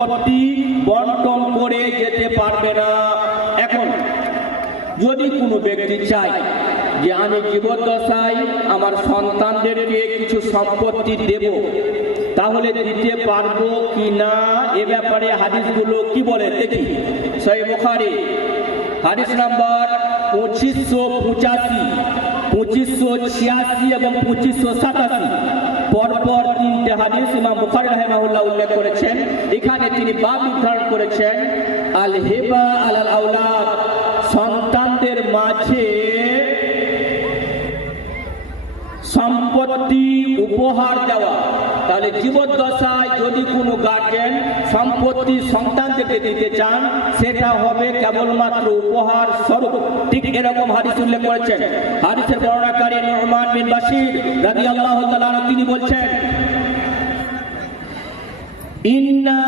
সম্পত্তি বন্টন করে যেতে পারবে না। এখন যদি কোনো ব্যক্তি চায় যে আমি জীবদ্দশায় আমার সন্তানদেরকে কিছু সম্পত্তি দেব, তাহলে দিতে পারবো কি না, এ ব্যাপারে হাদিসগুলো কি বলে দেখি। সহিহ বুখারী হাদিস নাম্বার 2585, 2586 এবং 2587 পরপর তিনটে হাদিস ইমাম বুখারী রাহিমাহুল্লাহ উল্লেখ করেছেন। এখানে তিনি বাব নির্ধারণ করেছেন আল হিবা আলাল আওলাদ, সন্তানদের মাঝে সম্পত্তি উপহার দেওয়া। তাহলে জীবদ্দশায় যদি কোনো গার্জেন সম্পত্তি সন্তানদেরকে দিতে চান, সেটা হবে কেবলমাত্র উপহার স্বরূপ। ঠিক এরকম হাদিস উল্লেখ করেছেন। হাদিসের বর্ণনাকারী নুমান বিন বাশির রাদিয়াল্লাহু তাআলা তিনি বলছেন, ইন্না